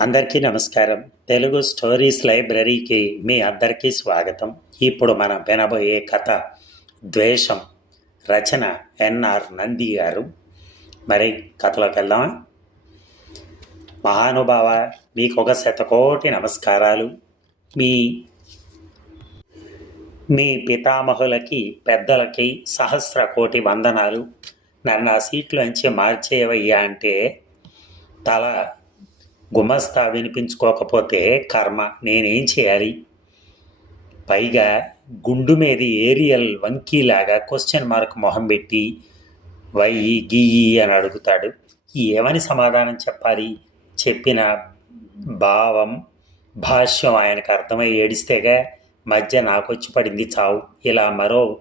అందరికీ నమస్కారం. తెలుగు స్టోరీస్ లైబ్రరీకి మీ అందరికీ స్వాగతం. ఇప్పుడు మనం వినబోయే కథ ద్వేషం. రచన ఎన్ఆర్ నంది గారు. మరి కథలోకి వెళ్దామా? మహానుభావ మీకు ఒక శతకోటి నమస్కారాలు. మీ మీ పితామహులకి పెద్దలకి సహస్ర కోటి వందనాలు. నన్ను ఆ సీట్లోంచి మార్చేవయ్యా అంటే తల గుమస్తా వినిపించుకోకపోతే కర్మ నేనేం చేయాలి? పైగా గుండు మీద ఏరియల్ వంకీలాగా క్వశ్చన్ మార్క్ మొహం పెట్టి వై గియ్యి అని అడుగుతాడు. ఏమని సమాధానం చెప్పాలి? చెప్పిన భావం భాష్యం ఆయనకు అర్థమై ఏడిస్తేగా మధ్య నాకొచ్చి పడింది చావు. ఇలా మరో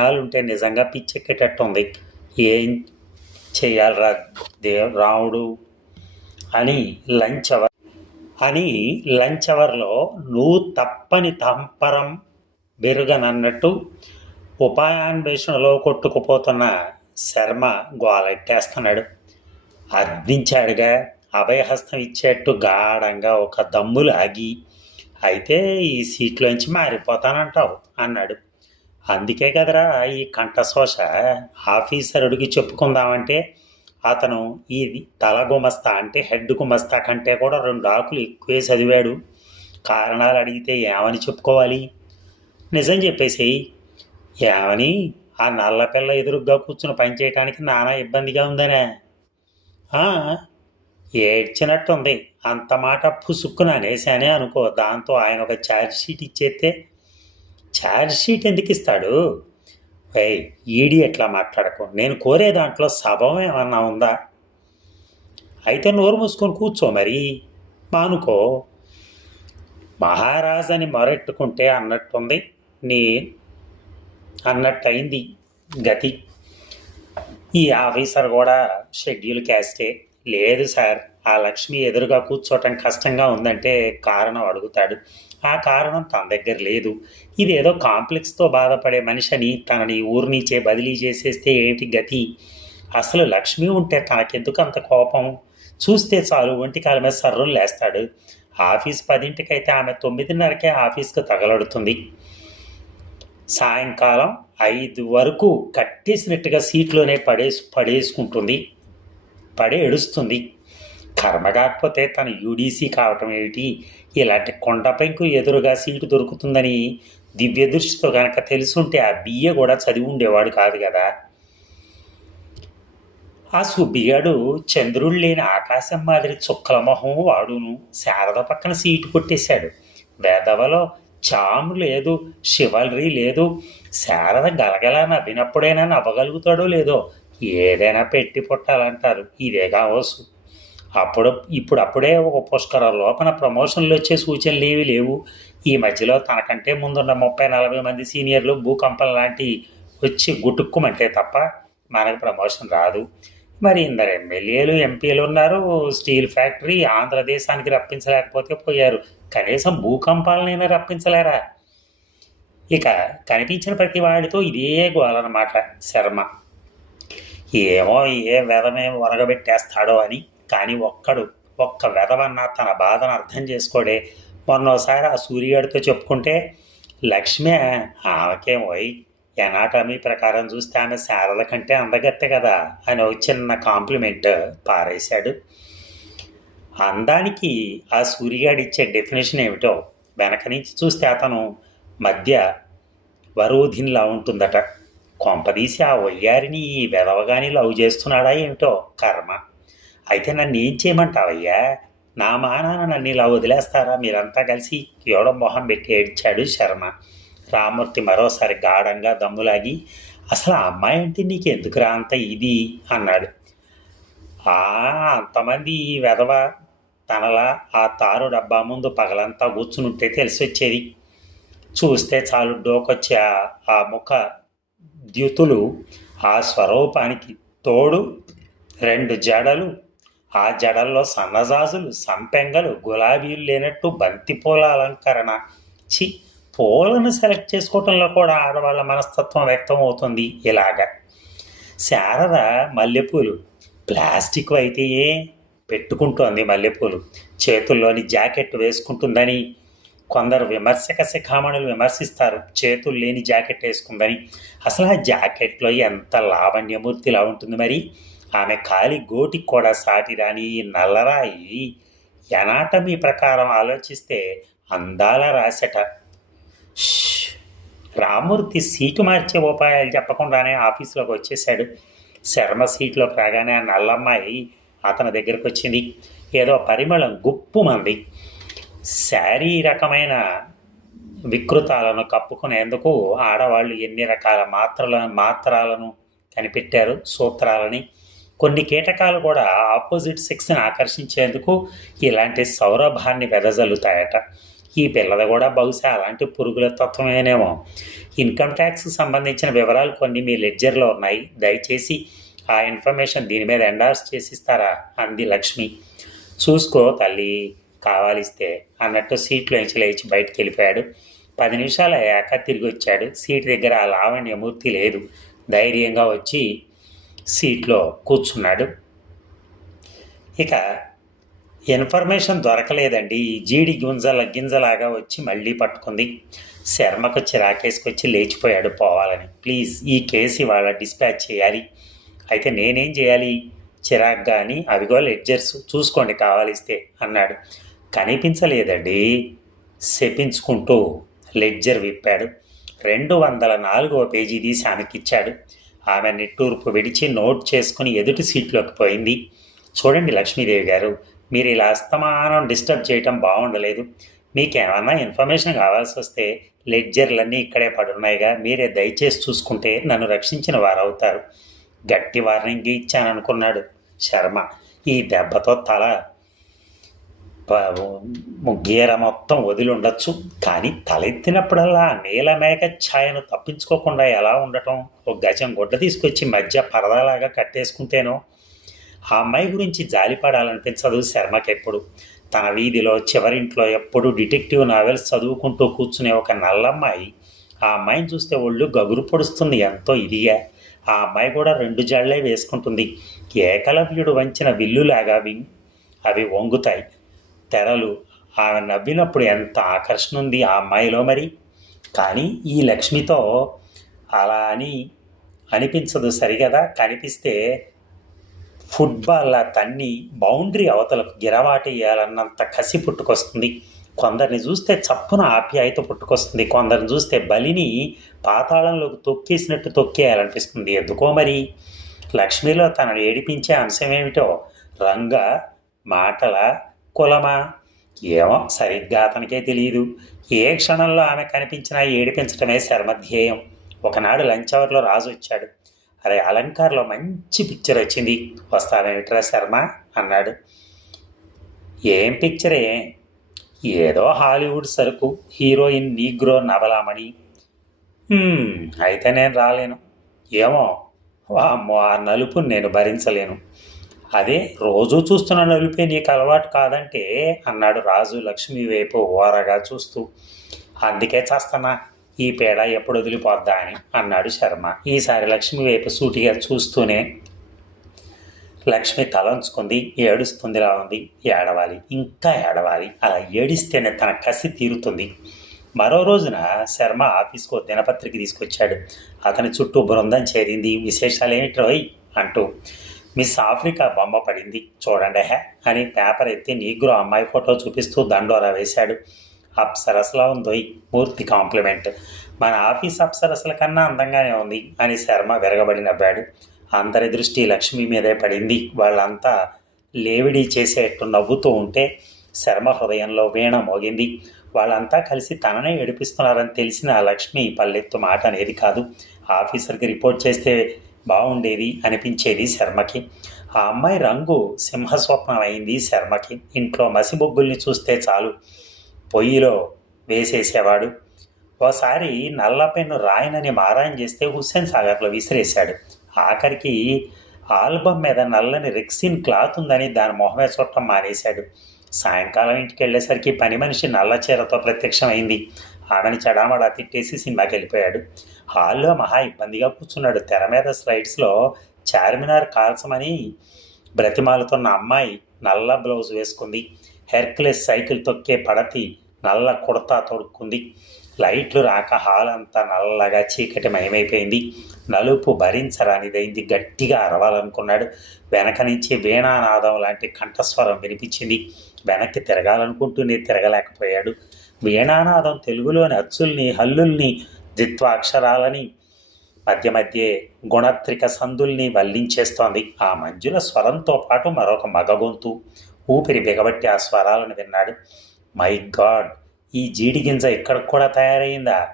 ఉంటే నిజంగా పిచ్చెక్కేటట్టుంది. ఏం చేయాలరా దేవ్ రాముడు? అని లంచ్ అవర్ అని లంచ్ అవర్లో నువ్వు తప్పని తంపరం బెరుగనన్నట్టు ఉపాయాన్వేషణలో కొట్టుకుపోతున్న శర్మ గోలెట్టేస్తున్నాడు. అర్థించాడుగా అభయహస్తం ఇచ్చేట్టు గాఢంగా ఒక దమ్ములు ఆగి అయితే ఈ సీట్లోంచి మారిపోతానంటావు అన్నాడు. అందుకే కదరా ఈ కంఠశోష ఆఫీసరుడికి చెప్పుకుందామంటే అతను ఈ తల గుమస్తా అంటే హెడ్ గుమస్తా కంటే కూడా రెండు ఆకులు ఎక్కువే చదివాడు. కారణాలు అడిగితే ఏమని చెప్పుకోవాలి? నిజం చెప్పేసి ఏమని? ఆ నల్లపిల్ల ఎదురుగ్గా కూర్చుని పనిచేయటానికి నానా ఇబ్బందిగా ఉందనే. ఏడ్చినట్టుంది. అంత మాట పుసుక్కున అనేసానే అనుకో. దాంతో ఆయన ఒక ఛార్జ్ షీట్ ఇచ్చేస్తే ఛార్జ్ షీట్ ఎందుకు ఇస్తాడు ఏయ్ ఈడి ఎట్లా మాట్లాడకు? నేను కోరే దాంట్లో సభం ఏమన్నా ఉందా? అయితే నోరు మూసుకొని కూర్చో మరి. మానుకో. మహారాజని మొరెట్టుకుంటే అన్నట్టుంది. నీ అన్నట్టయింది గతి. ఈ ఆఫీసర్ కూడా షెడ్యూల్ క్యాస్టే. లేదు సార్ ఆ లక్ష్మి ఎదురుగా కూర్చోవటం కష్టంగా ఉందంటే కారణం అడుగుతాడు. ఆ కారణం తన దగ్గర లేదు. ఇదేదో కాంప్లెక్స్తో బాధపడే మనిషిని తనని ఊరి నుంచే బదిలీ చేసేస్తే ఏమిటి గతి? అసలు లక్ష్మి ఉంటే తనకెందుకు అంత కోపం? చూస్తే చాలు ఒంటికాల మీద సర్రులు లేస్తాడు. ఆఫీస్ పదింటికైతే ఆమె తొమ్మిదిన్నరకే ఆఫీస్కి తగలడుతుంది. సాయంకాలం ఐదు వరకు కట్టేసినట్టుగా సీట్లోనే పడేసు పడేసుకుంటుంది. పడే ఏడుస్తుంది కర్మ కాకపోతే తను యూడీసీ కావటం ఏమిటి? ఇలాంటి కొండపైకు ఎదురుగా సీటు దొరుకుతుందని దివ్య దృష్టితో కనుక తెలుసుంటే ఆ బియ్య కూడా చదివి ఉండేవాడు కాదు కదా. ఆ సుబ్బిగాడు చంద్రుడు లేని ఆకాశం మాదిరి చుక్కల మొహం వాడును. శారద పక్కన సీటు కొట్టేశాడు. వేదవలో చాము లేదు శివలరీ లేదు. శారద గలగల నవ్వినప్పుడైనా నవ్వగలుగుతాడో లేదో ఏదైనా పెట్టి పుట్టాలంటారు. ఇదే కావచ్చు అప్పుడు ఇప్పుడు అప్పుడే ఒక పుష్కర లోపల ప్రమోషన్లు వచ్చే సూచనలు ఏవి లేవు. ఈ మధ్యలో తనకంటే ముందున్న ముప్పై నలభై మంది సీనియర్లు భూకంపం లాంటి వచ్చి గుటుక్కుమంటే తప్ప మనకు ప్రమోషన్ రాదు. మరి ఇందరు ఎమ్మెల్యేలు ఎంపీలు ఉన్నారు. స్టీల్ ఫ్యాక్టరీ ఆంధ్రదేశానికి రప్పించలేకపోతే పోయారు. కనీసం భూకంపాలనైనా రప్పించలేరా? ఇక కనిపించిన ప్రతి వాడితో ఇదే గోలన్నమాట శర్మ. ఏమో ఏ విధమే ఒరగబెట్టేస్తాడో అని కానీ ఒక్కడు ఒక్క వెధవన్న తన బాధను అర్థం చేసుకోడే. మొన్నోసారి ఆ సూర్యుడితో చెప్పుకుంటే లక్ష్మి ఆమెకేమోయ్ ఎనాటమీ ప్రకారం చూస్తే ఆమె శారద కంటే అందగత్తె కదా అని ఒక చిన్న కాంప్లిమెంట్ పారేశాడు. అందానికి ఆ సూర్యగాడు ఇచ్చే డెఫినేషన్ ఏమిటో వెనక నుంచి చూస్తే అతను మధ్య వరోధినిలా ఉంటుందట. కొంపదీసి ఆ వయ్యారిని ఈ వెదవగాని లవ్ చేస్తున్నాడా ఏమిటో కర్మ. అయితే నన్ను ఏం చేయమంటావయ్యా? నా మానాన నన్ను ఇలా వదిలేస్తారా? మీరంతా కలిసి ఎవడో మొహం పెట్టి ఏడ్చాడు శర్మ. రామూర్తి మరోసారి గాఢంగా దమ్ములాగి అసలు ఆ అమ్మాయి అంటే నీకు ఎందుకురా అంత ఇది? అన్నాడు. అంతమంది ఈ వెధవ తనలా ఆ తారు డబ్బా ముందు పగలంతా కూర్చునుంటే తెలిసి వచ్చేది చూస్తే చాలు డోకొచ్చే ఆ- ఆ ముఖ ద్యుతులు ఆ స్వరూపానికి తోడు రెండు జడలు ఆ జడల్లో సన్నజాజులు సంపెంగలు గులాబీలు లేనట్టు బంతిపూల అలంకరణ. చి పూలను సెలెక్ట్ చేసుకోవటంలో కూడా ఆడవాళ్ళ మనస్తత్వం వ్యక్తం అవుతుంది ఇలాగ. శారద మల్లెపూలు. ప్లాస్టిక్ అయితే పెట్టుకుంటోంది మల్లెపూలు. చేతుల్లోని జాకెట్ వేసుకుంటుందని. కొందరు విమర్శక శిఖామణులు విమర్శిస్తారు చేతులు లేని జాకెట్ వేసుకుందని. అసలు ఆ జాకెట్లో ఎంత లావణ్యమూర్తిలా ఉంటుంది మరి? ఆమె కాలి గోటికి కూడా సాటిరాని ఈ నల్లరాయి ఎనాటమీ ప్రకారం ఆలోచిస్తే అందాల రాసట. రామూర్తి సీటు మార్చే ఉపాయాలు చెప్పకుండానే ఆఫీసులోకి వచ్చేశాడు. శర్మ సీట్లోకి రాగానే ఆ నల్లమ్మాయి అతని దగ్గరకు వచ్చింది. ఏదో పరిమళం గుప్పుమంది. శారీరకమైన వికృతాలను కప్పుకునేందుకు ఆడవాళ్ళు ఎన్ని రకాల మాత్రల మాత్రాలను కనిపెట్టారు సూత్రాలని? కొన్ని కీటకాలు కూడా ఆపోజిట్ సెక్స్ని ఆకర్షించేందుకు ఇలాంటి సౌరభాన్ని వెదజల్లుతాయట. ఈ పిల్లది కూడా బహుశా అలాంటి పురుగుల తత్వమేనేమో. ఇన్కమ్ ట్యాక్స్ సంబంధించిన వివరాలు కొన్ని మీ లెడ్జర్లో ఉన్నాయి. దయచేసి ఆ ఇన్ఫర్మేషన్ దీని మీద ఎండార్స్ చేసిస్తారా? అంది లక్ష్మి. చూసుకో తల్లి కావాలిస్తే అన్నట్టు సీట్లో ఎంచి లేచి బయటికి వెళ్ళిపోయాడు. పది నిమిషాలు అయ్యాక తిరిగి వచ్చాడు. సీటు దగ్గర ఆ లావణ్యమూర్తి లేదు. ధైర్యంగా వచ్చి సీట్లో కూర్చున్నాడు. ఇక ఇన్ఫర్మేషన్ దొరకలేదండి. ఈ జీడి గింజల గింజలాగా వచ్చి మళ్ళీ పట్టుకుంది. శర్మకు చిరాకేసుకొచ్చి లేచిపోయాడు పోవాలని. ప్లీజ్ ఈ కేసు ఇవాళ డిస్పాచ్ చేయాలి. అయితే నేనేం చేయాలి? చిరాగ్గా అని అవిగో లెడ్జర్స్ చూసుకోండి కావాలిస్తే అన్నాడు. కనిపించలేదండి. శపించుకుంటూ లెడ్జర్ విప్పాడు. రెండు వందల నాలుగవ పేజీ తీసి ఆమెకిచ్చాడు. ఆమె నిట్టూర్పు విడిచి నోట్ చేసుకుని ఎదుటి సీట్లోకి పోయింది. చూడండి లక్ష్మీదేవి గారు మీరు ఇలా అస్తమానం డిస్టర్బ్ చేయటం బాగుండలేదు. మీకేమన్నా ఇన్ఫర్మేషన్ కావాల్సి వస్తే లెడ్జర్లన్నీ ఇక్కడే పడున్నాయిగా మీరే దయచేసి చూసుకుంటే నన్ను రక్షించిన వారవుతారు. గట్టి వార్నింగ్ ఇచ్చాననుకున్నాడు. శర్మ ఈ దెబ్బతో తల గీర మొత్తం వదిలి ఉండొచ్చు కానీ తలెత్తినప్పుడల్లా ఆ నీలమేఘ ఛాయను తప్పించుకోకుండా ఎలా ఉండటం? ఒక గజం గుడ్డ తీసుకొచ్చి మధ్య పరదాలాగా కట్టేసుకుంటేనో? ఆ అమ్మాయి గురించి జాలిపడాలనిపించదు శర్మకెప్పుడు. తన వీధిలో చివరింట్లో ఎప్పుడు డిటెక్టివ్ నావెల్స్ చదువుకుంటూ కూర్చునే ఒక నల్లమ్మాయి. ఆ అమ్మాయిని చూస్తే ఒళ్ళు గగురు పొడుస్తుంది. ఎంతో ఇదిగా. ఆ అమ్మాయి కూడా రెండు జళ్ళే వేసుకుంటుంది. ఏకలవ్యుడు వంచిన విల్లులాగా వి అవి వంగుతాయి. తెరలు ఆమె నవ్వినప్పుడు ఎంత ఆకర్షణ ఉంది ఆ అమ్మాయిలో మరి. కానీ ఈ లక్ష్మితో అలా అని అనిపించదు సరిగదా? కనిపిస్తే ఫుట్బాల్లా తన్ని బౌండరీ అవతలకు గిరవాటేయాలన్నంత కసి పుట్టుకొస్తుంది. కొందరిని చూస్తే చప్పున ఆప్యాయత పుట్టుకొస్తుంది. కొందరిని చూస్తే బలిని పాతాళంలోకి తొక్కేసినట్టు తొక్కేయాలనిపిస్తుంది. ఎందుకో మరి? లక్ష్మిలో తనను ఏడిపించే అంశం ఏమిటో రంగ మాటల కులమా? ఏమో సరిగ్గా అతనికే తెలియదు ఏ క్షణంలో ఆమె కనిపించినా ఏడిపించటమే శర్మధ్యేయం. ఒకనాడు లంచ్ అవర్లో రాజు వచ్చాడు. అరే అలంకార్లో మంచి పిక్చర్ వచ్చింది. వస్తావేమిట్రా శర్మ? అన్నాడు. ఏం పిక్చరే ఏదో హాలీవుడ్ సరుకు. హీరోయిన్ నీగ్రో నవలామణి. అయితే నేను రాలేను. ఏమో? వామ్మో ఆ నలుపు నేను భరించలేను. అదే రోజు చూస్తున్న నలుపే నీకు అలవాటు కాదంటే అన్నాడు రాజు లక్ష్మి వైపు ఓరగా చూస్తూ. అందుకే చేస్తానా? ఈ పేడ ఎప్పుడు వదిలిపోద్దా అని అన్నాడు శర్మ. ఈసారి లక్ష్మి వైపు సూటిగా చూస్తూనే లక్ష్మి తలంచుకుంది ఏడుస్తుందిలా ఉంది. ఏడవాలి. ఇంకా ఏడవాలి. అలా ఏడిస్తేనే తన కసి తీరుతుంది. మరో రోజున శర్మ ఆఫీస్కు దినపత్రిక తీసుకొచ్చాడు. అతని చుట్టూ బృందం చేరింది. విశేషాలు ఏమిట్రోయ్ అంటూ మిస్ ఆఫ్రికా బొమ్మ పడింది. చూడండి హే అని పేపర్ ఎత్తి నీగ్రో అమ్మాయి ఫోటో చూపిస్తూ దండోరా వేశాడు. అప్సరసలా ఉందోయ్ పూర్తి కాంప్లిమెంట్. మన ఆఫీస్ అప్సరసల కన్నా అందంగానే ఉంది అని శర్మ విరగబడి నవ్వాడు. అందరి దృష్టి లక్ష్మి మీదే పడింది. వాళ్ళంతా లేవిడీ చేసేట్టు నవ్వుతూ ఉంటే శర్మ హృదయంలో వీణ మోగింది. వాళ్ళంతా కలిసి తననే ఏడిపిస్తున్నారని తెలిసిన లక్ష్మి పల్లెత్తు మాట అనేది కాదు. ఆఫీసర్కి రిపోర్ట్ చేస్తే బాగుండేది అనిపించేది శర్మకి. ఆ అమ్మాయి రంగు సింహస్వప్నం అయింది శర్మకి. ఇంట్లో మసిబొగ్గుల్ని చూస్తే చాలు. పొయ్యిలో వేసేసేవాడు. ఓసారి నల్ల పెన్ను రాయనని మారాయం చేస్తే హుస్సేన్ సాగర్లో విసిరేశాడు. ఆఖరికి ఆల్బమ్ మీద నల్లని రిక్సిన్ క్లాత్ ఉందని దాని మొహమే చుట్టం మానేశాడు. సాయంకాలం ఇంటికి వెళ్ళేసరికి పని మనిషి నల్ల చీరతో ప్రత్యక్షమైంది. ఆమెని చెడామడా తిట్టేసి సినిమాకి వెళ్ళిపోయాడు. హాల్లో మహా ఇబ్బందిగా కూర్చున్నాడు. తెర మీద స్లైడ్స్లో చార్మినార్ కాల్చమని బ్రతిమాలుతున్న అమ్మాయి నల్ల బ్లౌజ్ వేసుకుంది. హెర్క్లెస్ సైకిల్ తొక్కే పడతి నల్ల కుడతా తొడుక్కుంది. లైట్లు రాక హాల్ అంతా నల్లగా చీకటి మయమైపోయింది. నలుపు భరించరానిదైంది. గట్టిగా అరవాలనుకున్నాడు. వెనక నుంచి వీణానాదం లాంటి కంఠస్వరం వినిపించింది. వెనక్కి తిరగాలనుకుంటూనే తిరగలేకపోయాడు. వీణానాదం తెలుగులోని అచ్చుల్ని హల్లుల్ని ద్విత్వాక్షరాలని మధ్య మధ్య గుణత్రిక సందుల్ని వల్లించేస్తోంది. ఆ మంజుల స్వరంతో పాటు మరొక మగ గొంతు ఊపిరి బిగబట్టి ఆ స్వరాలను విన్నాడు. మై గాడ్ ఈ జీడి గింజ ఇక్కడ కూడా తయారైందా?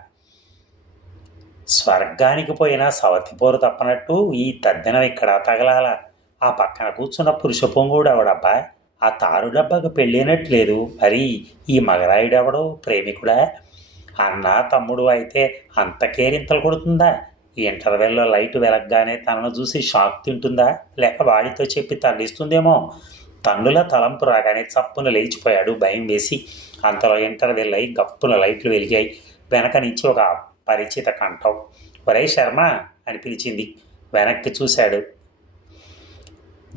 స్వర్గానికి పోయిన సవతిపోరు తప్పనట్టు ఈ తద్దినం ఇక్కడ తగలాల? ఆ పక్కన కూర్చున్న పురుష పొంగుడు ఆవిడబ్బాయి ఆ తారు డబ్బాకు పెళ్ళినట్లేదు. మరి ఈ మగరాయుడెవడో? ప్రేమికుడా? అన్న తమ్ముడు అయితే అంత కేరింతలు కొడుతుందా? ఈ ఇంటర్వెల్లో లైట్ వెలగ్గానే తనను చూసి షాక్ తింటుందా? లేక వాడితో చెప్పి తల్లిస్తుందేమో తన్నుల తలంపు రాగానే చప్పున లేచిపోయాడు. భయం వేసి అంతలో ఇంటర్వెల్ అయి గప్పున లైట్లు వెలిగాయి. వెనక నుంచి ఒక పరిచిత కంఠం. ఒరే శర్మ! అని పిలిచింది. వెనక్కి చూశాడు.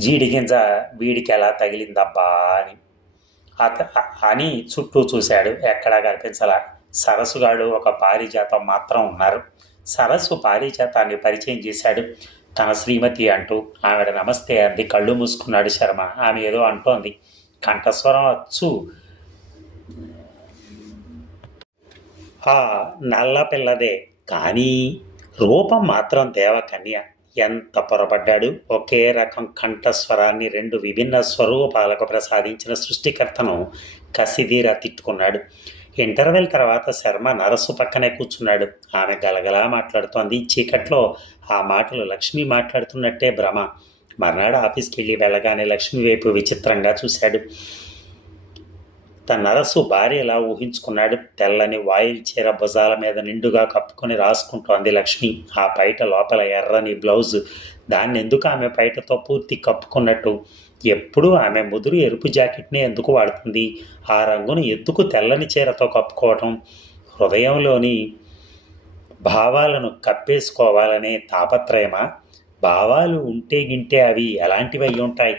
జీడి గింజ వీడికి ఎలా తగిలిందబ్బా అని. అత అని చుట్టూ చూశాడు. ఎక్కడా కనిపించలా. సరస్సుగాడు ఒక పారిజాతం మాత్రం ఉన్నారు. సరస్సు పారిజాతాన్ని పరిచయం చేశాడు తన శ్రీమతి అంటూ. ఆవిడ నమస్తే అంది. కళ్ళు మూసుకున్నాడు శర్మ. ఆమె ఏదో అంటోంది. కంఠస్వరం అచ్చు. ఆ నల్ల పిల్లదే. కానీ రూపం మాత్రం దేవకన్య. ఎంత పొరపడ్డాడు? ఒకే రకం కంఠస్వరాన్ని రెండు విభిన్న స్వరూపాలకు ప్రసాదించిన సృష్టికర్తను కసిదీరా తిట్టుకున్నాడు. ఇంటర్వెల్ తర్వాత శర్మ నరసు పక్కనే కూర్చున్నాడు. ఆమె గలగలా మాట్లాడుతోంది. చీకట్లో ఆ మాటలు లక్ష్మి మాట్లాడుతున్నట్టే భ్రమ. మర్నాడు ఆఫీస్కి వెళ్ళి వెళ్ళగానే లక్ష్మి వైపు విచిత్రంగా చూశాడు. తన నరస్సు భార్యలా ఊహించుకున్నాడు. తెల్లని వాయిల్ చీర భుజాల మీద నిండుగా కప్పుకొని రాసుకుంటోంది లక్ష్మి. ఆ పైట లోపల ఎర్రని బ్లౌజ్. దాన్ని ఎందుకు ఆమె పైటతో పూర్తి కప్పుకున్నట్టు? ఎప్పుడూ ఆమె ముదురు ఎరుపు జాకెట్ని ఎందుకు వాడుతుంది? ఆ రంగును ఎందుకు తెల్లని చీరతో కప్పుకోవటం? హృదయంలోని భావాలను కప్పేసుకోవాలనే తాపత్రయమా? భావాలు ఉంటే గింటే అవి ఎలాంటివి అయి ఉంటాయి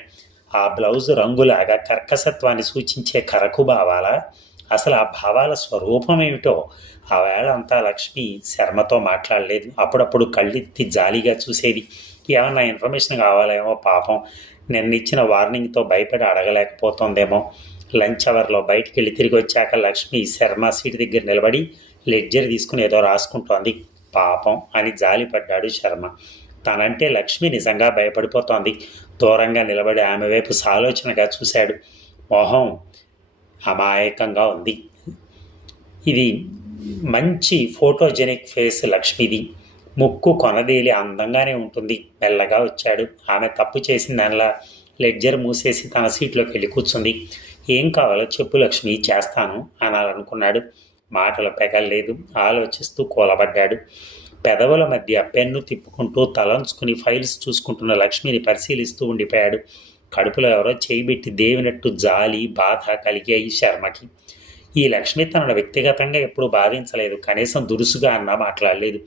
ఆ బ్లౌజ్ రంగులాగా కర్కసత్వాన్ని సూచించే కరకు భావాల అసలు ఆ భావాల స్వరూపం ఏమిటో ఆ వేళ అంతా లక్ష్మి శర్మతో మాట్లాడలేదు. అప్పుడప్పుడు కళ్ళెత్తి జాలిగా చూసేది. ఏమన్నా ఇన్ఫర్మేషన్ కావాలేమో పాపం. నిన్న ఇచ్చిన వార్నింగ్తో భయపడి అడగలేకపోతుందేమో. లంచ్ అవర్లో బయటికి వెళ్ళి తిరిగి వచ్చాక లక్ష్మి శర్మ సీట్ దగ్గర నిలబడి లెడ్జర్ తీసుకుని ఏదో రాసుకుంటోంది. పాపం అని జాలిపడ్డాడు శర్మ. తనంటే లక్ష్మి నిజంగా భయపడిపోతోంది. దూరంగా నిలబడి ఆమె వైపు సాలోచనగా చూశాడు. మొహం అమాయకంగా ఉంది. ఇది మంచి ఫోటోజెనిక్ ఫేస్ లక్ష్మిది. ముక్కు కొనదేలి అందంగానే ఉంటుంది. మెల్లగా వచ్చాడు. ఆమె తప్పు చేసిందనలా లెడ్జర్ మూసేసి తన సీట్లోకి వెళ్ళి కూర్చుంది. ఏం కావాలో చెప్పు లక్ష్మి చేస్తాను అనాలనుకున్నాడు. మాటలు పెగల్లేదు. ఆలోచిస్తూ కూలబడ్డాడు. పెదవుల మధ్య పెన్ను తిప్పుకుంటూ తలంచుకుని ఫైల్స్ చూసుకుంటున్న లక్ష్మిని పరిశీలిస్తూ ఉండిపోయాడు. కడుపులో ఎవరో చేయిబెట్టి దేవినట్టు జాలి బాధ కలిగాయి శర్మకి. ఈ లక్ష్మి తనను వ్యక్తిగతంగా ఎప్పుడు బాధించలేదు. కనీసం దురుసుగా అన్నా మాట్లాడలేదు.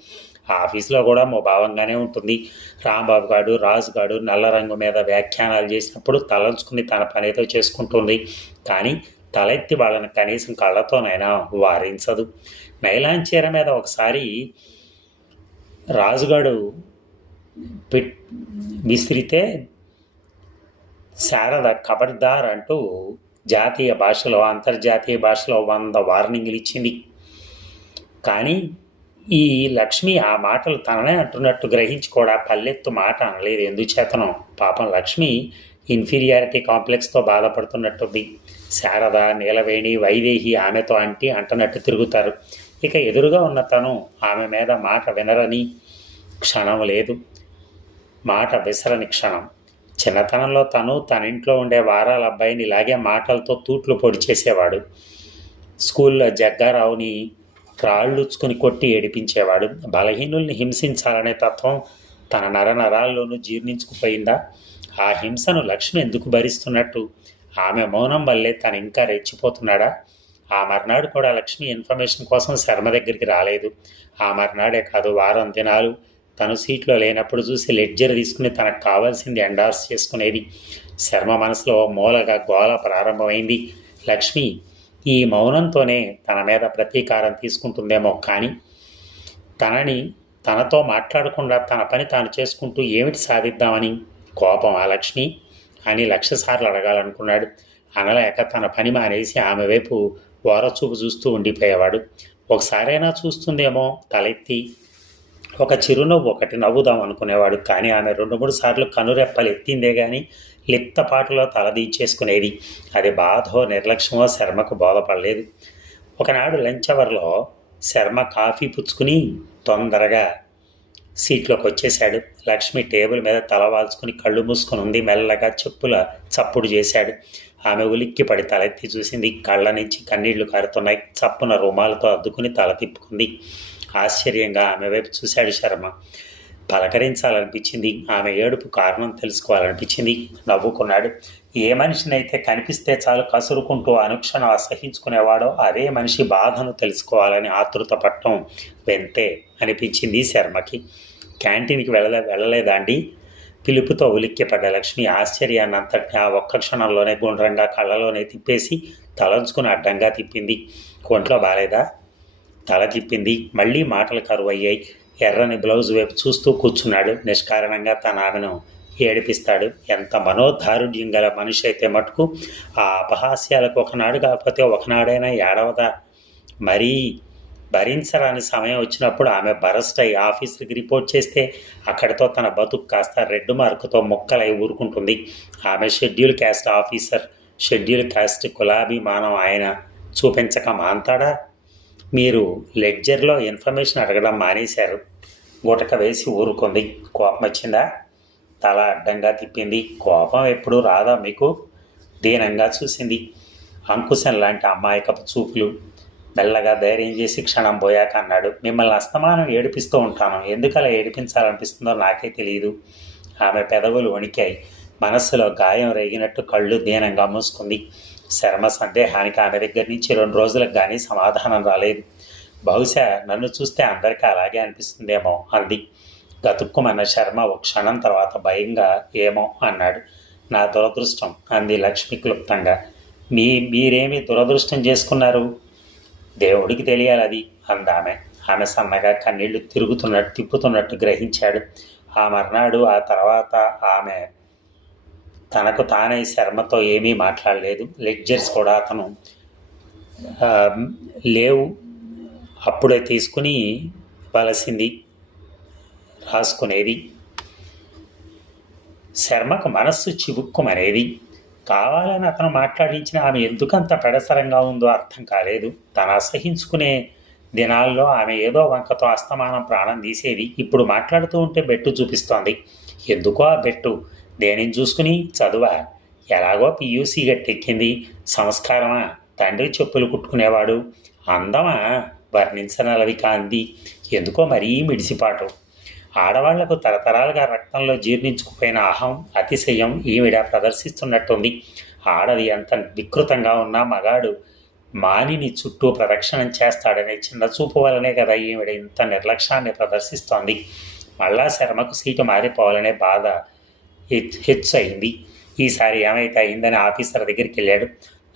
ఆఫీస్లో కూడా భావంగానే ఉంటుంది. రాంబాబు గారు రాజు గారు నల్ల రంగు మీద వ్యాఖ్యానాలు చేసినప్పుడు తలంచుకుని తన పనితో చేసుకుంటుంది. కానీ తలెత్తి వాళ్ళని కనీసం కళ్ళతోనైనా వారించదు. నైలాన్ చీర మీద ఒకసారి రాజుగాడు పిట్ విసిరితే శారద ఖబర్దార్ అంటూ జాతీయ భాషలో అంతర్జాతీయ భాషలో వంద వార్నింగ్లు ఇచ్చింది. కానీ ఈ లక్ష్మి ఆ మాటలు తననే అంటున్నట్టు గ్రహించి కూడా పల్లెత్తు మాట అనలేదు. ఎందుచేతనో? పాపం లక్ష్మి ఇన్ఫీరియారిటీ కాంప్లెక్స్తో బాధపడుతున్నట్టుంది. శారద నీలవేణి వైదేహి ఆమెతో అంటి అంటున్నట్టు తిరుగుతారు. ఇక ఎదురుగా ఉన్న తను ఆమె మీద మాట వినరని క్షణం లేదు. మాట విసరని క్షణం. చిన్నతనంలో తను తన ఇంట్లో ఉండే వారాల అబ్బాయిని ఇలాగే మాటలతో తూట్లు పొడి చేసేవాడు. స్కూల్లో జగ్గారావుని రాళ్ళుచ్చుకుని కొట్టి ఏడిపించేవాడు. బలహీనుల్ని హింసించాలనే తత్వం తన నర నరాల్లోనూ జీర్ణించుకుపోయిందా? ఆ హింసను లక్ష్మి ఎందుకు భరిస్తున్నట్టు? ఆమె మౌనం వల్లే తను ఇంకా రెచ్చిపోతున్నాడా? ఆ మర్నాడు కూడా లక్ష్మి ఇన్ఫర్మేషన్ కోసం శర్మ దగ్గరికి రాలేదు. ఆ మర్నాడే కాదు వారం దినాలు తను సీట్లో లేనప్పుడు చూసి లెడ్జర్ తీసుకుని తనకు కావాల్సింది ఎండార్స్ చేసుకునేది. శర్మ మనసులో మూలగా గోల ప్రారంభమైంది. లక్ష్మి ఈ మౌనంతోనే తన మీద ప్రతీకారం తీసుకుంటుందేమో కానీ తనని తనతో మాట్లాడకుండా తన పని తాను చేసుకుంటూ ఏమిటి సాధిద్దామని కోపం ఆ లక్ష్మి అని లక్ష సార్లు అడగాలనుకున్నాడు. అనలేక తన పని మానేసి ఆమె వైపు ఓరచూపు చూస్తూ ఉండిపోయేవాడు ఒకసారైనా చూస్తుందేమో తలెత్తి ఒక చిరునవ్వు ఒకటి నవ్వుదాం అనుకునేవాడు. కానీ ఆమె రెండు మూడు సార్లు కనురెప్పలు ఎత్తిందే కానీ లిప్తపాటులో తలదీచేసుకునేది అది బాధో నిర్లక్ష్యమో శర్మకు బోధపడలేదు. ఒకనాడు లంచ్ అవర్లో శర్మ కాఫీ పుచ్చుకుని తొందరగా సీట్లోకి వచ్చేశాడు. లక్ష్మి టేబుల్ మీద తల వాల్చుకుని కళ్ళు మూసుకొని ఉంది. మెల్లగా చెప్పుల చప్పుడు చేశాడు. ఆమె ఉలిక్కి పడి తలెత్తి చూసింది. కళ్ళ నుంచి కన్నీళ్ళు కారుతున్నాయి. చప్పున రుమాలతో అద్దుకుని తల తిప్పుకుంది. ఆశ్చర్యంగా ఆమె వైపు చూశాడు శర్మ. పలకరించాలనిపించింది. ఆమె ఏడుపు కారణం తెలుసుకోవాలనిపించింది. నవ్వుకున్నాడు. ఏ మనిషినైతే కనిపిస్తే చాలు కసురుకుంటూ అనుక్షణం అసహించుకునేవాడో అదే మనిషి బాధను తెలుసుకోవాలని ఆతృత పట్టం వెంతే అనిపించింది శర్మకి. క్యాంటీన్కి వెళ్ళలే వెళ్ళలేదాండి పిలుపుతో ఉలిక్కిపడ్డ లక్ష్మి ఆశ్చర్యాన్ని ఆ ఒక్క క్షణంలోనే గుండ్రంగా కళ్ళలోనే తిప్పేసి తలంచుకుని అడ్డంగా తిప్పింది. ఒంట్లో బాలేదా? తల తిప్పింది. మళ్ళీ మాటలు కరువు అయ్యాయి ఎర్రని బ్లౌజ్ వైపు చూస్తూ కూర్చున్నాడు. నిష్కారణంగా తన ఆమెను ఏడిపిస్తాడు. ఎంత మనోదారుణ్యం గల మనిషి అయితే మటుకు ఆ అపహాస్యాలకు ఒకనాడు కాకపోతే ఒకనాడైనా ఏడవదా? మరీ భరించరాని సమయం వచ్చినప్పుడు ఆమె బరస్ట్ అయి ఆఫీసుకి రిపోర్ట్ చేస్తే అక్కడితో తన బతుకు కాస్త రెడ్ మార్కుతో మొక్కలై ఊరుకుంటుంది. ఆమె schedule caste officer schedule caste కులాభిమానం ఆయన. చూపించక మాంతాడా? మీరు లెడ్జర్లో ఇన్ఫర్మేషన్ అడగడం మానేశారు. గుటక వేసి ఊరుకుంది. కోపం వచ్చిందా? తల అడ్డంగా తిప్పింది. కోపం ఎప్పుడు రాదా మీకు? దీనంగా చూసింది. అంకుశం లాంటి అమ్మాయికపు చూపులు. మెల్లగా ధైర్యం చేసి క్షణం పోయాక అన్నాడు మిమ్మల్ని అస్తమానం ఏడిపిస్తూ ఉంటాను. ఎందుకలా ఏడిపించాలనిపిస్తుందో నాకే తెలియదు ఆమె పెదవులు వణికాయి. మనస్సులో గాయం రేగినట్టు కళ్ళు దీనంగా మూసుకుంది. శర్మ సందేహానికి ఆమె దగ్గర నుంచి రెండు రోజులకు కానీ సమాధానం రాలేదు. బహుశా నన్ను చూస్తే అందరికీ అలాగే అనిపిస్తుందేమో అంది. గతుక్కుమన్న శర్మ ఒక క్షణం తర్వాత భయంగా ఏమో అన్నాడు. నా దురదృష్టం అంది లక్ష్మి క్లుప్తంగా. మీ మీరేమి దురదృష్టం చేసుకున్నారు? దేవుడికి తెలియాలి అది అందామె. ఆమె సన్నగా కన్నీళ్ళు తిరుగుతున్నట్టు తిప్పుతున్నట్టు గ్రహించాడు. ఆ మర్నాడు ఆ తర్వాత ఆమె తనకు తానే శర్మతో ఏమీ మాట్లాడలేదు. లెడ్జర్స్ కూడా అతను లేవు. అప్పుడే తీసుకుని ఇవ్వాల్సింది రాసుకునేది. శర్మకు మనస్సు చివుక్కుమనేది. కావాలని అతను మాట్లాడించిన ఆమె ఎందుకంత పెడసరంగా ఉందో అర్థం కాలేదు. తను అసహించుకునే దినాల్లో ఆమె ఏదో వంకతో అస్తమానం ప్రాణం తీసేది ఇప్పుడు మాట్లాడుతూ ఉంటే బెట్టు చూపిస్తోంది. ఎందుకో ఆ బెట్టు? దేనిని చూసుకుని? చదువా? ఎలాగో పియూసీ గట్టెక్కింది. సంస్కారమా? తండ్రి చెప్పులు కుట్టుకునేవాడు. అందమా? వర్ణించనలవి కాంది ఎందుకో మరీ మిడిసిపాటు. ఆడవాళ్ళకు తరతరాలుగా రక్తంలో జీర్ణించుకుపోయిన అహం అతిశయం ఈవిడ ప్రదర్శిస్తున్నట్టుంది. ఆడది అంత వికృతంగా ఉన్న మగాడు మానిని చుట్టూ ప్రదక్షిణం చేస్తాడనే చిన్న చూపు వలనే కదా ఈవిడ ఇంత నిర్లక్ష్యాన్ని ప్రదర్శిస్తోంది. మళ్ళా శర్మకు సీటు మారిపోవాలనే బాధ హెచ్- హెచ్చు అయింది ఈసారి ఏమైతే అయిందని ఆఫీసర్ దగ్గరికి వెళ్ళాడు.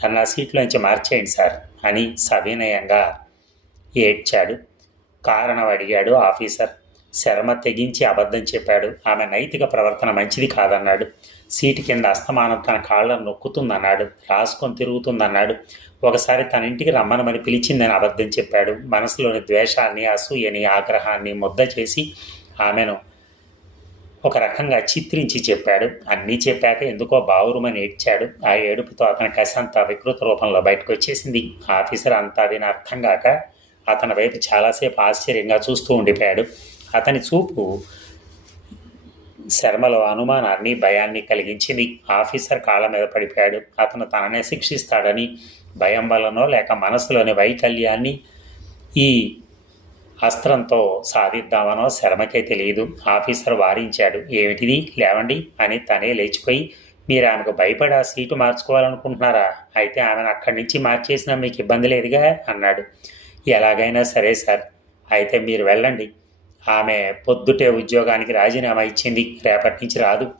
నన్ను ఆ సీట్లోంచి మార్చేయండి సార్ అని సవినయంగా ఏడ్చాడు. కారణం అడిగాడు ఆఫీసర్. శర్మ తెగించి అబద్ధం చెప్పాడు. ఆమె నైతిక ప్రవర్తన మంచిది కాదన్నాడు. సీటు కింద అస్తమానం తన కాళ్ళను నొక్కుతుందన్నాడు. రాసుకొని తిరుగుతుందన్నాడు. ఒకసారి తన ఇంటికి రమ్మనమని పిలిచిందని అబద్ధం చెప్పాడు. మనసులోని ద్వేషాన్ని అసూయని ఆగ్రహాన్ని ముద్ద చేసి ఆమెను ఒక రకంగా చిత్రించి చెప్పాడు. అన్నీ చెప్పాక ఎందుకో బావురుమని ఏడ్చాడు. ఆ ఏడుపుతో అతని కసి అంతా వికృత రూపంలో బయటకు వచ్చేసింది. ఆఫీసర్ అంతా విని అర్థం కాక అతని వైపు చాలాసేపు ఆశ్చర్యంగా చూస్తూ ఉండిపోయాడు. అతని చూపు శర్మలో అనుమానాన్ని భయాన్ని కలిగించింది. ఆఫీసర్ కాళ్ళ మీద పడిపోయాడు. అతను తననే శిక్షిస్తాడని భయం వల్లనో లేక మనసులోని వైకల్యాన్ని ఈ అస్త్రంతో సాధిద్దామనో శర్మకే తెలియదు. ఆఫీసర్ వారించాడు. ఏమిటిది? లేవండి. అని తనే లేచిపోయి మీరు ఆమెకు భయపడి ఆ సీటు మార్చుకోవాలనుకుంటున్నారా? అయితే ఆమెను అక్కడి నుంచి మార్చేసినా మీకు ఇబ్బంది లేదుగా? అన్నాడు. ఎలాగైనా సరే సార్. అయితే మీరు వెళ్ళండి. ఆమె పొద్దుటే ఉద్యోగానికి రాజీనామా ఇచ్చింది. రేపటి నుంచి రాదు.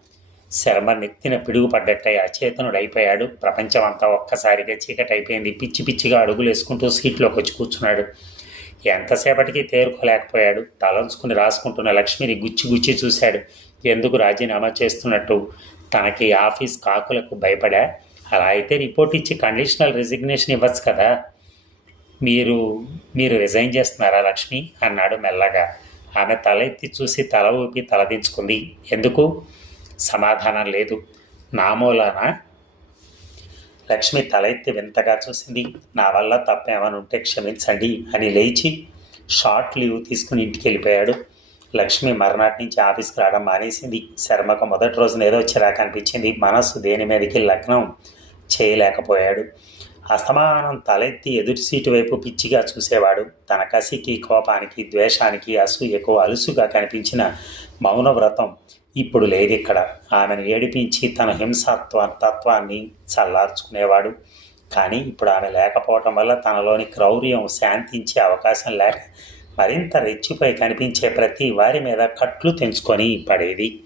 శర్మ నెత్తిన పిడుగుపడ్డట్టయి అచేతనుడైపోయాడు. ప్రపంచం అంతా ఒక్కసారిగా చీకటి అయిపోయింది పిచ్చి పిచ్చిగా అడుగులు వేసుకుంటూ సీట్లోకి వచ్చి కూర్చున్నాడు. ఎంతసేపటికి తేరుకోలేకపోయాడు. తలంచుకుని రాసుకుంటున్న లక్ష్మిని గుచ్చి గుచ్చి చూశాడు. ఎందుకు రాజీనామా చేస్తున్నట్టు? తనకి ఆఫీస్ కాకులకు భయపడా? అలా అయితే రిపోర్ట్ ఇచ్చి కండిషనల్ రిజిగ్నేషన్ ఇవ్వచ్చు కదా. మీరు మీరు రిజైన్ చేస్తున్నారా లక్ష్మి? అన్నాడు మెల్లగా. ఆమె తలెత్తి చూసి తల ఊపి తలదించుకుంది ఎందుకు? సమాధానం లేదు. నామూలాన? లక్ష్మి తల ఎత్తి వింతగా చూసింది. నా వల్ల తప్పేమని ఉంటే క్షమించండి అని లేచి షార్ట్ లీవ్ తీసుకుని ఇంటికి వెళ్ళిపోయాడు లక్ష్మి మర్నాటి నుంచి ఆఫీస్కి రావడం మానేసింది. శర్మకు మొదటి రోజున ఏదో చిరాకు అనిపించింది. మనస్సు దేని మీదకి లగ్నం చేయలేకపోయాడు. అస్తమానం తలెత్తి ఎదుటి సీటు వైపు పిచ్చిగా చూసేవాడు. తన కసికి కోపానికి ద్వేషానికి అసూయకు అలుసుగా కనిపించిన మౌనవ్రతం ఇప్పుడు లేదు ఇక్కడ ఆమెను ఏడిపించి తన హింసాత్వ తత్వాన్ని చల్లార్చుకునేవాడు. కానీ ఇప్పుడు ఆమె లేకపోవటం వల్ల తనలోని క్రౌర్యం శాంతించే అవకాశం లేక మరింత రెచ్చిపోయి కనిపించే ప్రతి వారి మీద కట్లు తెంచుకొని పడేది.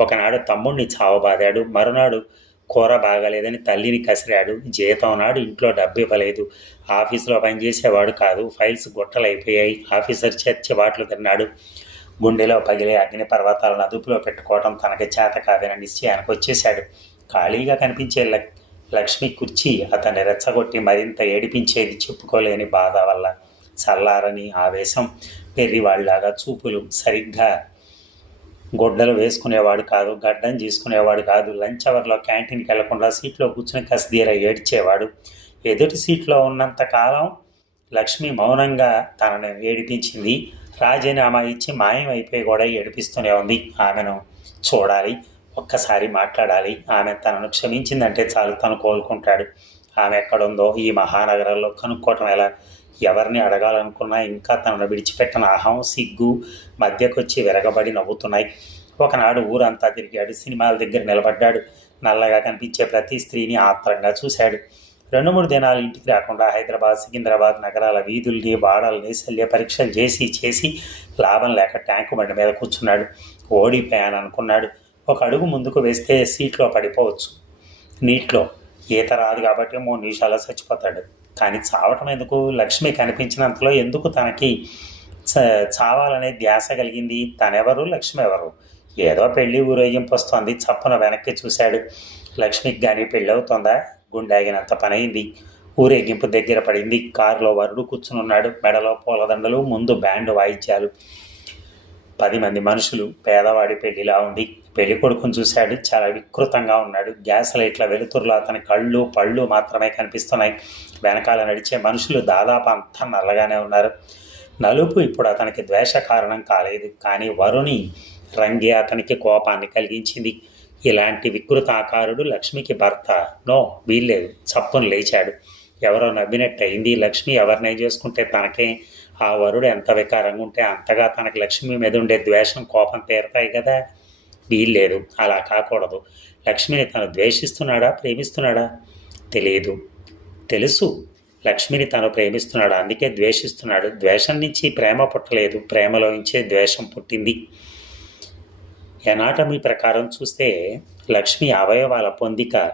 ఒకనాడు తమ్ముడిని చావబాదాడు. మరునాడు కూర బాగాలేదని తల్లిని కసిరాడు. జీతం నాడు ఇంట్లో డబ్బు ఇవ్వలేదు ఆఫీసులో పనిచేసేవాడు కాదు. ఫైల్స్ గుట్టలైపోయాయి ఆఫీసర్ చర్చి వాట్లు తిన్నాడు. గుండెలో పగిలే అగ్ని పర్వతాలను అదుపులో పెట్టుకోవడం తనకి చేత కాదని నిశ్చయానికి వచ్చేశాడు. ఖాళీగా కనిపించే లక్ లక్ష్మి కుర్చీ అతన్ని రెచ్చగొట్టి మరింత ఏడిపించేది చెప్పుకోలేని బాధ వల్ల. చల్లారని ఆవేశం పెర్రివాళ్ళలాగా చూపులు సరిగ్గా గుడ్డలు వేసుకునేవాడు కాదు గడ్డం తీసుకునేవాడు కాదు. లంచ్ అవర్లో క్యాంటీన్కి వెళ్ళకుండా సీట్లో కూర్చుని కసిదీర ఏడ్చేవాడు. ఎదుటి సీట్లో ఉన్నంత కాలం లక్ష్మి మౌనంగా తనను ఏడిపించింది. రాజీనామా ఇచ్చి మాయం అయిపోయి కూడా ఏడిపిస్తూనే ఉంది. ఆమెను చూడాలి ఒక్కసారి మాట్లాడాలి. ఆమె తనను క్షమించిందంటే చాలు తను కోలుకుంటాడు. ఆమె ఎక్కడుందో ఈ మహానగరంలో కనుక్కోవటం ఎలా? ఎవరిని అడగాలనుకున్నా ఇంకా తనను విడిచిపెట్టిన అహం సిగ్గు మధ్యకొచ్చి విరగబడి నవ్వుతున్నాయి. ఒకనాడు ఊరంతా తిరిగాడు సినిమాల దగ్గర నిలబడ్డాడు. నల్లగా కనిపించే ప్రతి స్త్రీని ఆత్రంగా చూశాడు. రెండు మూడు దినాలు ఇంటికి రాకుండా హైదరాబాద్ సికింద్రాబాద్ నగరాల వీధుల్ని బాడల్ని శల్య పరీక్షలు చేసి చేసి లాభం లేక ట్యాంకు బండి మీద కూర్చున్నాడు. ఓడిపోయాను అనుకున్నాడు. ఒక అడుగు ముందుకు వేస్తే సీట్లో పడిపోవచ్చు. నీటిలో ఈత రాదు కాబట్టి మూడు నిమిషాల్లో చచ్చిపోతాడు. కానీ చావటం ఎందుకు? లక్ష్మి కనిపించినంతలో ఎందుకు తనకి చ- చావాలనే ధ్యాస కలిగింది? తనెవరు? లక్ష్మి ఎవరు ఏదో పెళ్ళి ఊరేగింపు వస్తోంది. చప్పున వెనక్కి చూశాడు. లక్ష్మికి కానీ పెళ్ళి అవుతుందా గుండె ఆగినంత పనైంది. ఊరేగింపు దగ్గర పడింది. కారులో వరుడు కూర్చుని ఉన్నాడు మెడలో పూలదండలు ముందు బ్యాండ్ వాయిద్యాలు. పది మంది మనుషులు పేదవాడి పెళ్ళిలా ఉంది పెళ్ళి కొడుకును చూశాడు. చాలా వికృతంగా ఉన్నాడు. గ్యాస్ లైట్ల వెలుతురులో అతని కళ్ళు పళ్ళు మాత్రమే కనిపిస్తున్నాయి. వెనకాల నడిచే మనుషులు దాదాపు అంతా నల్లగానే ఉన్నారు. నలుపు ఇప్పుడు అతనికి ద్వేష కారణం కాలేదు. కానీ వరుణి రంగే అతనికి కోపాన్ని కలిగించింది. ఇలాంటి వికృత ఆకారుడు లక్ష్మికి భర్త. నో వీల్లేదు. చప్పును లేచాడు. ఎవరో నవ్వినట్టు అయింది లక్ష్మి ఎవరినై చేసుకుంటే తనకే ఆ వరుడు ఎంత వికారంగా ఉంటే అంతగా తనకు లక్ష్మి మీద ఉండే ద్వేషం కోపం తీరతాయి కదా. వీల్లేదు. అలా కాకూడదు. లక్ష్మిని తను ద్వేషిస్తున్నాడా? ప్రేమిస్తున్నాడా? తెలియదు తెలుసు. లక్ష్మిని తను ప్రేమిస్తున్నాడు? అందుకే ద్వేషిస్తున్నాడు. ద్వేషం నుంచి ప్రేమ పుట్టలేదు. ప్రేమలో నుంచే ద్వేషం పుట్టింది. ఎనాటమీ ప్రకారం చూస్తే లక్ష్మి అవయవాల పొందిక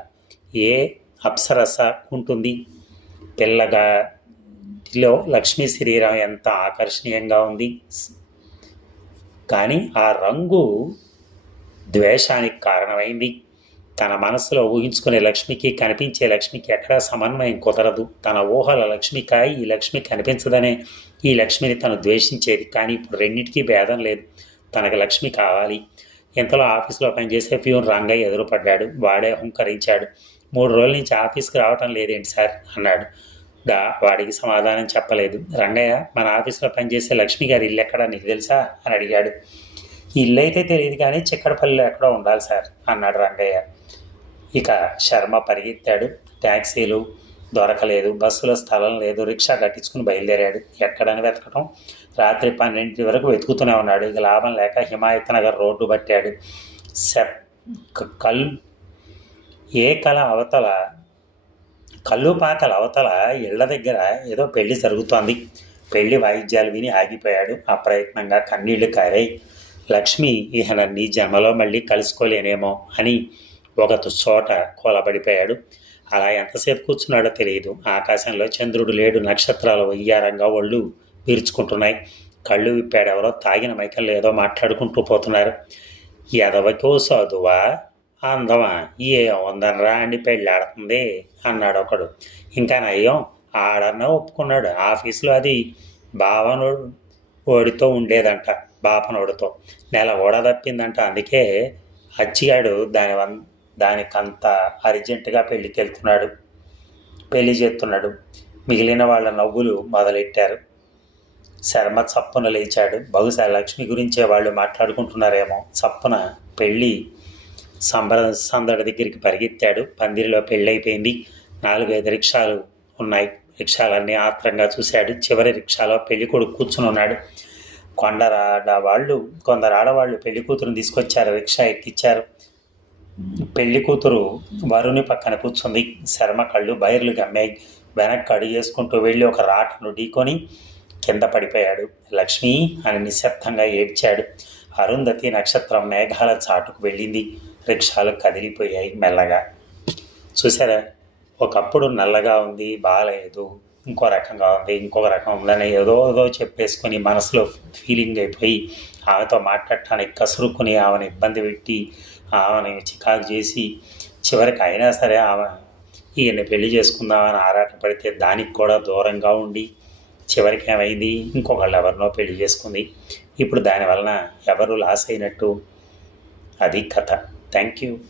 ఏ అప్సరస ఉంటుంది? పిల్లగా లో లక్ష్మీ శరీరం ఎంత ఆకర్షణీయంగా ఉంది. కానీ ఆ రంగు ద్వేషానికి కారణమైంది. తన మనసులో ఊహించుకునే లక్ష్మికి కనిపించే లక్ష్మికి ఎక్కడా సమన్వయం కుదరదు. తన ఊహల లక్ష్మికాయ ఈ లక్ష్మి కనిపించదనే ఈ లక్ష్మిని తను ద్వేషించేది. కానీ ఇప్పుడు రెండింటికి భేదం లేదు. తనకు లక్ష్మి కావాలి. ఇంతలో ఆఫీస్లో పనిచేసే ప్యూన్ రంగయ్య ఎదురుపడ్డాడు. వాడే హుంకరించాడు. మూడు రోజుల నుంచి ఆఫీస్కి రావటం లేదేంటి సార్? అన్నాడు. దా వాడికి సమాధానం చెప్పలేదు. రంగయ్య మన ఆఫీస్లో పనిచేసే లక్ష్మి గారి ఇల్లు ఎక్కడ నీకు తెలుసా? అని అడిగాడు. ఇల్లు అయితే తెలియదు కానీ చిక్కడపల్లిలో ఎక్కడో ఉండాలి సార్ అన్నాడు రంగయ్య. ఇక శర్మ పరిగెత్తాడు. ట్యాక్సీలు దొరకలేదు. బస్సులో స్థలం లేదు. రిక్షా కట్టించుకుని బయలుదేరాడు. ఎక్కడని వెతకటం? రాత్రి పన్నెండింటి వరకు వెతుకుతూనే ఉన్నాడు. ఇక లాభం లేక హిమాయత్ నగర్ రోడ్డు పట్టాడు. సెప్ కల్ ఏ కళ అవతల కల్లుపాకల అవతల ఇళ్ళ దగ్గర ఏదో పెళ్ళి జరుగుతోంది. పెళ్ళి వాయిద్యాలు విని ఆగిపోయాడు. అప్రయత్నంగా కన్నీళ్ళు కారాయి. లక్ష్మి ఈయనన్ని జన్మలో మళ్ళీ కలుసుకోలేనేమో అని ఒక చోట కూలబడిపోయాడు. అలా ఎంతసేపు కూర్చున్నాడో తెలియదు. ఆకాశంలో చంద్రుడు లేడు. నక్షత్రాలు వయ్యారంగా ఒళ్ళు పీల్చుకుంటున్నాయి కళ్ళు విప్పాడెవరో తాగిన మైకల్లో ఏదో మాట్లాడుకుంటూ పోతున్నారు. ఎదవకో చదువా అందమా ఏ ఉందనరా అని పెళ్ళాడుతుంది అన్నాడు ఒకడు. ఇంకా నయ్యం ఆడన్నా ఒప్పుకున్నాడు. ఆఫీసులో అది బావనోడు ఓడితో ఉండేదంట బాపనోడితో నెల కూడా తప్పిందంట. అందుకే అచ్చిగాడు దాని వన్ దానికంత అర్జెంటుగా పెళ్ళికి వెళ్తున్నాడు పెళ్ళి చేస్తున్నాడు. మిగిలిన వాళ్ళ నవ్వులు మొదలెట్టారు. శర్మ చప్పున లేచాడు. బహుశా లక్ష్మి గురించే వాళ్ళు మాట్లాడుకుంటున్నారేమో చప్పున పెళ్ళి సంబర సందడి దగ్గరికి పరిగెత్తాడు. పందిరిలో పెళ్ళైపోయింది. నాలుగైదు రిక్షాలు ఉన్నాయి. రిక్షాలన్నీ ఆత్రంగా చూశాడు. చివరి రిక్షాలో పెళ్ళి కొడుకు కూర్చుని ఉన్నాడు. కొండరాడ వాళ్ళు కొందరు ఆడవాళ్ళు పెళ్ళి కూతురుని తీసుకొచ్చారు. రిక్షా ఎక్కిచ్చారు. పెళ్ళి కూతురు వరుని పక్కన కూర్చుంది. శర్మ కళ్ళు బైర్లు గమ్మాయి వెనక్కి అడుగు వేసుకుంటూ వెళ్ళి ఒక రాటను ఢీకొని కింద పడిపోయాడు. లక్ష్మి అని నిశ్శబ్దంగా ఏడ్చాడు. అరుంధతి నక్షత్రం మేఘాల చాటుకు వెళ్ళింది. రిక్షాలు కదిలిపోయాయి మెల్లగా. చూసారా ఒకప్పుడు నల్లగా ఉంది బాగాలేదు ఇంకో రకంగా ఉంది ఇంకొక రకం ఉందని ఏదో ఏదో చెప్పేసుకొని మనసులో ఫీలింగ్ అయిపోయి ఆమెతో మాట్లాడటానికి కసురుకుని ఆమెను ఇబ్బంది పెట్టి ఆమెను చికాకు చేసి చివరికి అయినా సరే ఆమె ఈయన్ని పెళ్ళి చేసుకుందామని ఆరాటపడితే దానికి కూడా దూరంగా ఉండి చివరికి ఏమైంది? ఇంకొకళ్ళు ఎవరినో పెళ్ళి చేసుకుంది. ఇప్పుడు దానివలన ఎవరు లాస్ అయినట్టు? అది కథ. Thank you.